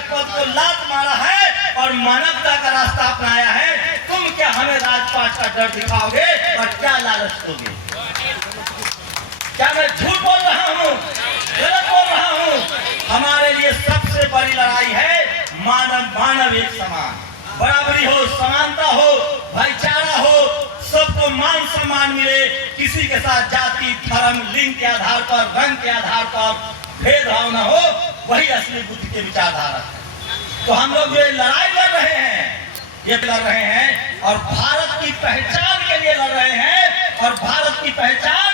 के पद को लात मारा है और मानवता का रास्ता अपनाया है। तुम क्या हमें राजपाट का डर दिखाओगे और क्या लालच दोगे? क्या मैं झूठ बोल रहा हूँ, गलत बोल रहा हूँ? हमारे लिए सबसे बड़ी लड़ाई है मानव एक समान, बराबरी हो, समानता हो, भाईचारा हो, सबको मान सम्मान मिले, किसी के साथ जाति धर्म लिंग के आधार पर, रंग के आधार पर भेदभाव न हो। वही असली बुद्ध के विचारधारा है। तो हम लोग जो लड़ाई लड़ रहे हैं, ये लड़ रहे हैं और भारत की पहचान के लिए लड़ रहे हैं। और भारत की पहचान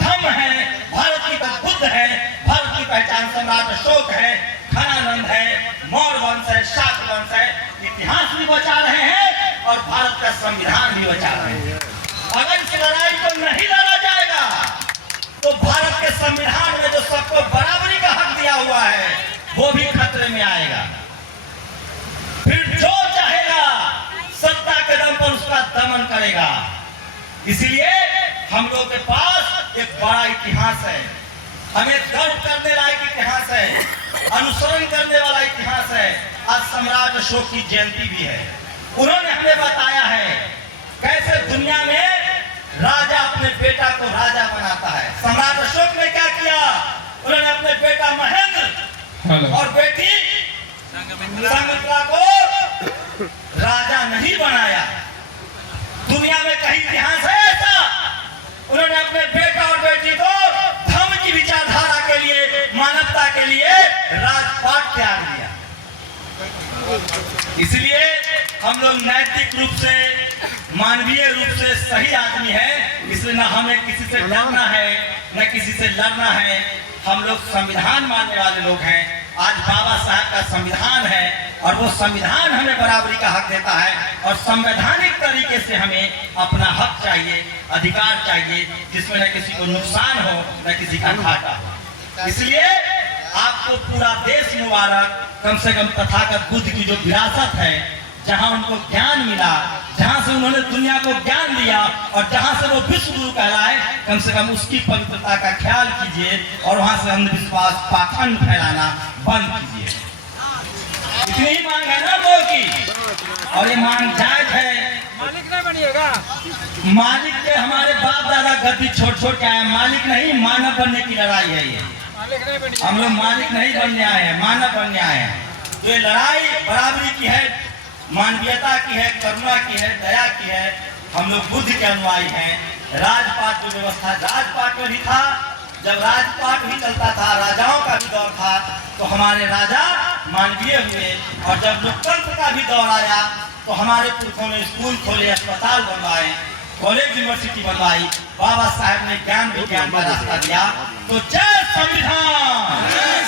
धम्म है, भारत की बुद्ध है, भारत की पहचान सम्राट अशोक है, घनानंद है, मौर्य वंश है, शाक वंश है। इतिहास भी बचा रहे हैं और भारत का संविधान भी बचा रहे हैं। अगर इस लड़ाई को नहीं लड़ा जाएगा तो भारत के संविधान में जो सबको बराबरी का हक दिया हुआ है वो भी खतरे में आएगा। फिर जो चाहेगा सत्ता के दम पर उसका दमन करेगा। इसलिए हम लोग के पास एक बड़ा इतिहास है, हमें गर्व करने लायक इतिहास है, अनुसरण करने वाला इतिहास है। आज सम्राट अशोक की जयंती भी है। उन्होंने हमें बताया है कैसे दुनिया में राजा अपने बेटा को राजा बनाता है। सम्राट अशोक ने क्या किया? उन्होंने अपने बेटा महेंद्र और बेटी संघमित्रा को राजा नहीं बनाया। दुनिया में कहीं इतिहास है ऐसा? उन्होंने अपने बेटा और बेटी को धर्म की विचारधारा के लिए, मानवता के लिए राजपाट त्याग दिया। इसलिए हम लोग नैतिक रूप से, मानवीय रूप से सही आदमी है। इसलिए न हमें किसी से डरना है, न किसी से लड़ना है। हम लोग संविधान मानने वाले लोग हैं। आज बाबा साहब का संविधान है और वो संविधान हमें बराबरी का हक देता है और संवैधानिक तरीके से हमें अपना हक चाहिए, अधिकार चाहिए, जिसमें न किसी को नुकसान हो न किसी का घाटा हो। इसलिए आपको पूरा देश मुबारक। कम से कम तथागत बुद्ध की जो विरासत है, जहां उनको ज्ञान मिला, जहां से उन्होंने दुनिया को ज्ञान दिया और जहां से वो विश्व गुरु कहलाए, कम से कम उसकी पवित्रता का ख्याल कीजिए और वहां से अंधविश्वास, पाखंड फैलाना बंद कीजिए। इतनी ही मांग है ना लोगों की, और ये मांग जायज है। मालिक नहीं बनिएगा। मालिक के हमारे बाप दादा गद्दी छोड़ छोड़ के आए, मालिक नहीं, मानव बनने की लड़ाई है ये। हम लोग मालिक नहीं बनने आए हैं, मानव बनने आए हैं। तो ये लड़ाई बराबरी की है, मानवीयता की है, करुणा की है, दया की है। हम लोग बुद्ध के अनुयायी हैं। राजपाट की व्यवस्था राजपाट में भी था। जब राजपाट भी चलता था, राजाओं का भी दौर था, तो हमारे राजा मानवीय हुए। और जब लोकतंत्र का भी दौर आया तो हमारे पुरखों ने स्कूल खोले, अस्पताल बनवाए, कॉलेज यूनिवर्सिटी बनवाई। बाबा साहब ने ज्ञान विज्ञान का रास्ता दिया। तो जय संविधान।